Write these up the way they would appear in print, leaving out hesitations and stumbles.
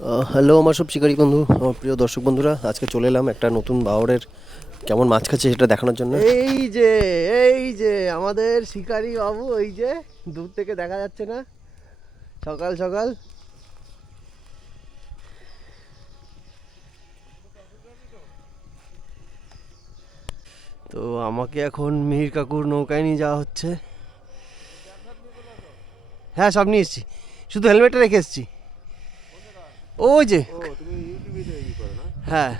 Hello আমার সব শিকারী বন্ধু, আমার প্রিয় দর্শক বন্ধুরা, আজকে চলে এলাম একটা নতুন বাওরের কেমন মাছ খাচ্ছে সেটা দেখানোর জন্য। এই যে আমাদের শিকারী বাবু, এই যে দূর থেকে দেখা যাচ্ছে না, সকাল সকাল। তো আমাকে এখন মিহির কাকুর নৌকায় নিয়ে যাওয়া হচ্ছে। হ্যাঁ, সব নিয়ে এসেছি, শুধু হেলমেটটা রেখে এসেছি। ওই যে হ্যাঁ,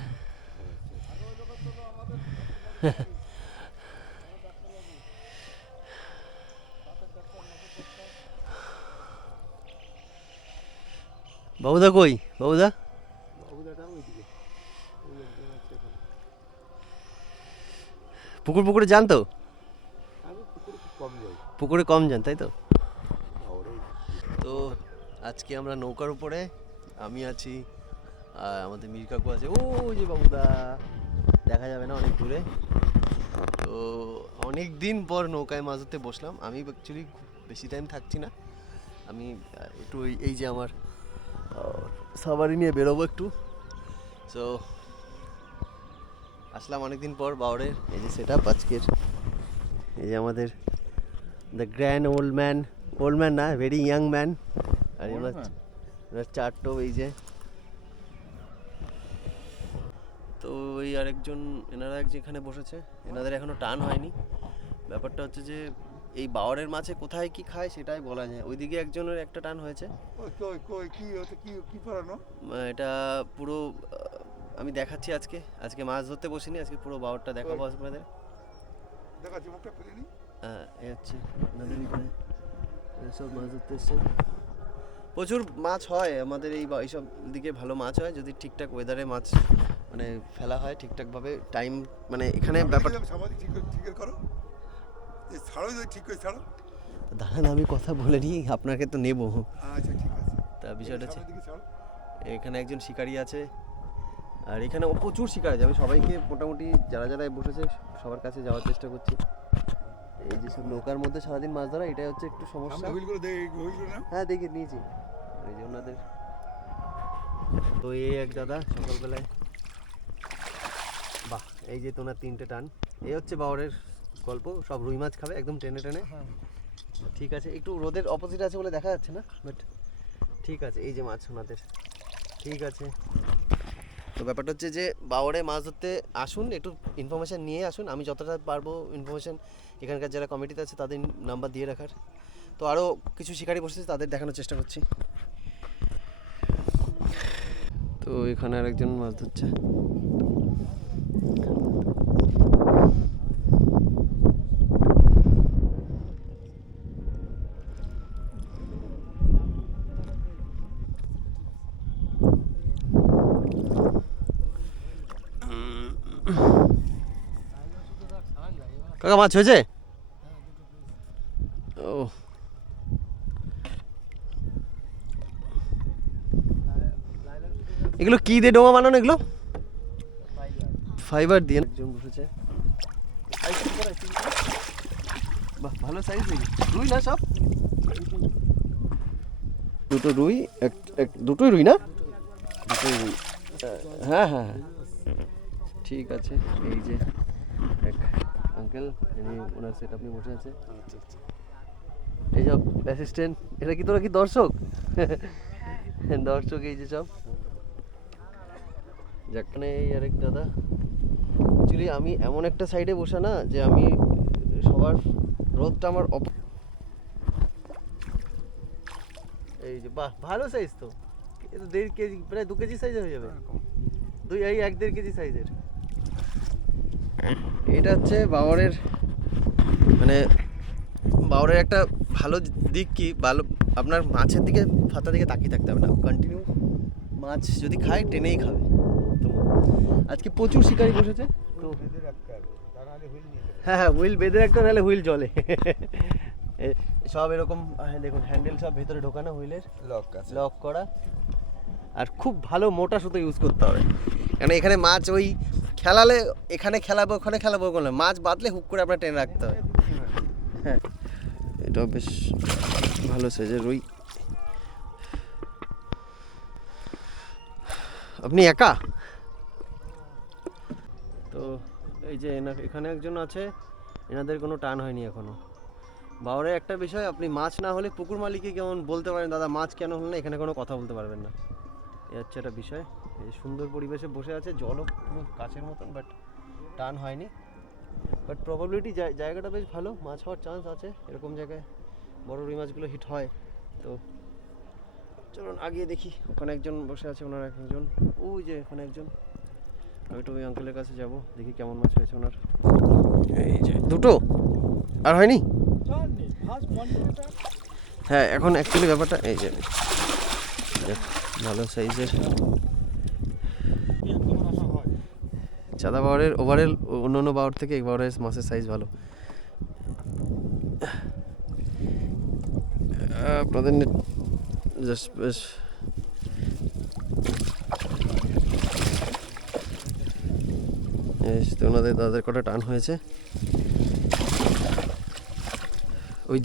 বাবুদা কই? বাবুদা পুকুরে যান তো? পুকুরে কম যান তাই তো? তো আজকে আমরা নৌকার উপরে, আমি আছি, আমাদের মীর কাকু আছে, ও যে বাবুদা দেখা যাবে না অনেক দূরে। তো অনেক দিন পর নৌকায় মাছ ধরতে বসলাম। আমি অ্যাকচুয়ালি বেশি টাইম থাকছি না, আমি একটু এই যে আমার সাবারি নিয়ে বেরোবো একটু। সো আসলাম অনেক দিন পর বাওড়ের। এই যে সেট আপ আজকের, এই যে আমাদের দ্য গ্র্যান্ড ওল্ড ম্যান না, ভেরি ইয়াং ম্যান। আর ওনার চারটো এই যে। তো ওই আরেকজন, এনারা যেখানে বসেছে, এনাদের এখনো টান হয়নি। ব্যাপারটা হচ্ছে যে এই বাওড়ের মাছে কোথায় কি খায় সেটাই বলা যায়। ওইদিকে একজনের একটা টান হয়েছে, এটা পুরো আমি দেখাচ্ছি। আজকে মাছ ধরতে বসিনি, আজকে পুরো বাওড়টা দেখাবো আপনাদের। হ্যাঁ, এই হচ্ছে ওনাদের এখানে সব মাছ ধরতে এসছেন। প্রচুর মাছ হয় আমাদের এইসব দিকে, ভালো মাছ হয় যদি ঠিকঠাক ওয়েদারে মাছ মানে ফেলা হয় ঠিকঠাকভাবে টাইম, মানে এখানে ব্যাপার। দাঁড়ান আমি কথা বলে নিই, আপনাকে তো নেবো। তা বিষয়টা হচ্ছে এখানে একজন শিকারী আছে, আর এখানে প্রচুর শিকার আছে। আমি সবাইকে মোটামুটি যারা যারা বসেছে সবার কাছে যাওয়ার চেষ্টা করছি। এই যে সব নৌকার মধ্যে সারাদিন মাছ ধরা, এটাই হচ্ছে একটু সমস্যা। হ্যাঁ, দেখে নিয়েছি এই যে ওনাদের। তো এই এক দাদা সকালবেলায়, বাহ, এই যে তোনার 3টে টান। এই হচ্ছে বাওড়ের গল্প, সব রুই মাছ খাবে একদম টেনে টেনে। ঠিক আছে, একটু রোদের অপোজিট আছে বলে দেখা যাচ্ছে না, বাট ঠিক আছে। এই যে মাছ ওনাদের, ঠিক আছে। তো ব্যাপারটা হচ্ছে যে বাওড়ে মাছ ধরতে আসুন, একটু ইনফরমেশান নিয়ে আসুন। আমি যতটা পারবো ইনফরমেশান এখানকার যারা কমিটিতে আছে তাদের নাম্বার দিয়ে রাখার। তো আরও কিছু শিকারি বসেছে, তাদের দেখানোর চেষ্টা করছি। তো এখানে আরেকজন মাছ ধরছে। কাকা মাছ হয়েছে? ও, এগুলো কি দিয়ে ডোমা বানানো? এগুলো ফাইবার দিয়ে। একজন বসেছে, বাহ, ভালো সাইজ নাকি? রুই না সব? দুটো রুই, দুটোই রুই না? দুটোই রুই, হ্যাঁ হ্যাঁ হ্যাঁ, ঠিক আছে। এই যে এক আঙ্কেল, ইনি ওনার সেট আপ নিয়ে বসে আছে। এইসব অ্যাসিস্ট্যান্ট, এটা কি তোরা কি দর্শক? দর্শক এই যে সব। যেখানে এই আরেক দাদা, অ্যাকচুয়ালি আমি এমন একটা সাইডে বসে না যে আমি সবার রোদটা আমার এই যে, বাহ, ভালো সাইজ তো। এটা 1.5 কেজি, প্রায় 2 কেজি সাইজের হয়ে যাবে। এই 1-1.5 কেজি সাইজের। এটা হচ্ছে বাওড়ের, মানে বাওড়ের একটা ভালো দিক কি, ভালো আপনার মাছের দিকে ফাতা দিকে তাকিয়ে থাকতে হবে না, কন্টিনিউ মাছ যদি খায় টেনেই খাবে। তো আজকে প্রচুর শিকারি বসেছে। তো হ্যাঁ হ্যাঁ, হুইল বেঁধে রাখতে, নাহলে হুইল জলে। সব এরকম দেখুন, হ্যান্ডেল সব ভেতরে ঢোকানো, হুইলের লক করা। আর খুব ভালো মোটা সুতো ইউজ করতে হবে, কারণ এখানে মাছ ওই খেলালে, এখানে খেলাবো ওখানে খেলাবো করলে মাছ বাঁধলে হুক করে আপনার টেনে রাখতে হবে। হ্যাঁ, এটাও বেশ ভালো সাইজের রুই। আপনি একা? তো এই যে এখানে একজন আছে, এনাদের কোনো টান হয়নি এখনো। বাওরে একটা বিষয়, আপনি মাছ না হলে পুকুর মালিককে কেমন বলতে পারেন দাদা মাছ কেন হলো না, এখানে কোনো কথা বলতে পারবেন না। এই হচ্ছে একটা বিষয়। এই সুন্দর পরিবেশে বসে আছে, জলও পুরো কাছের মতন, বাট টান হয়নি। বাট প্রবাবিলিটি জায়গাটা বেশ ভালো, মাছ হওয়ার চান্স আছে। এরকম জায়গায় বড় রুই মাছগুলো হিট হয়। তো চলুন আগিয়ে দেখি। ওখানে একজন বসে আছে, ওনার একজন, ওই যে ওখানে একজন। আমি তো ওই আঙ্কেলের কাছে যাব, দেখি কেমন মাছ হয়েছে ওনার। এই যে দুটো আর হয়নি। হ্যাঁ এখন অ্যাকচুয়ালি ব্যাপারটা এই যে ভালো সাইজের চাঁদা বাওয়ারের ওভারঅল অন্য অন্য বাওয়ার থেকে এই বাওয়ারের মাছের সাইজ ভালো। আপনাদের জাস্ট বেশ ওনাদের দাদাদের কটা টান হয়েছে। ওই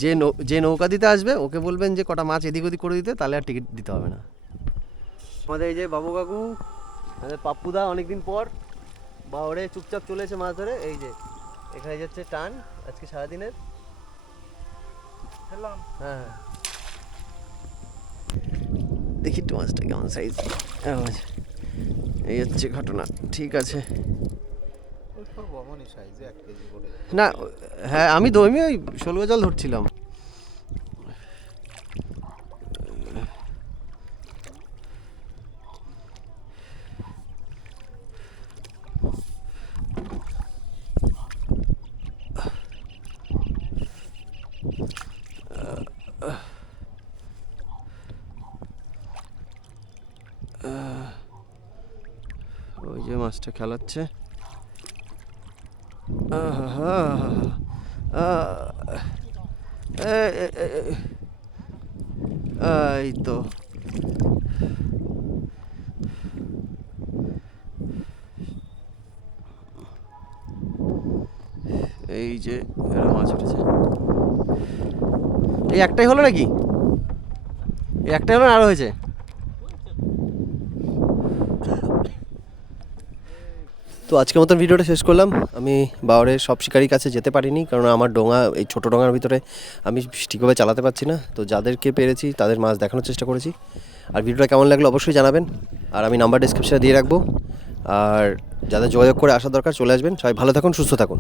যে নৌকা দিতে আসবে ওকে বলবেন যে কটা মাছ এদিক ওদিক করে দিতে, তাহলে আর টিকিট দিতে হবে না। আমাদের এই যে বাবু কাকু, আমাদের পাপ্পুদা অনেকদিন পর বাওরে চুপচাপ চলেছে মাছ ধরে। এই যে এখানে যাচ্ছে টান আজকে সারাদিনের। হ্যাঁ হ্যাঁ দেখি তো মাছটা কেমন সাইজ। এই হচ্ছে ঘটনা, ঠিক আছে। না হ্যাঁ আমি ওই 16 জাল ধরছিলাম। ওই যে মাছটা খেলাচ্ছে। এই তো এই যে মাছ উঠেছে। এই একটাই হলো নাকি? এই একটাই হলো না আরো হয়েছে? তো আজকের মতন ভিডিওটা শেষ করলাম। আমি বাওরের সব শিকারির কাছে যেতে পারিনি, কারণ আমার ডোঙা এই ছোটো ডোঙার ভিতরে আমি ঠিকভাবে চালাতে পারছি না। তো যাদেরকে পেরেছি তাদের মাছ দেখানোর চেষ্টা করেছি। আর ভিডিওটা কেমন লাগলো অবশ্যই জানাবেন। আর আমি নাম্বার ডেসক্রিপশনে দিয়ে রাখবো। আর যাদের যোগাযোগ করে আসা দরকার চলে আসবেন। সবাই ভালো থাকুন, সুস্থ থাকুন।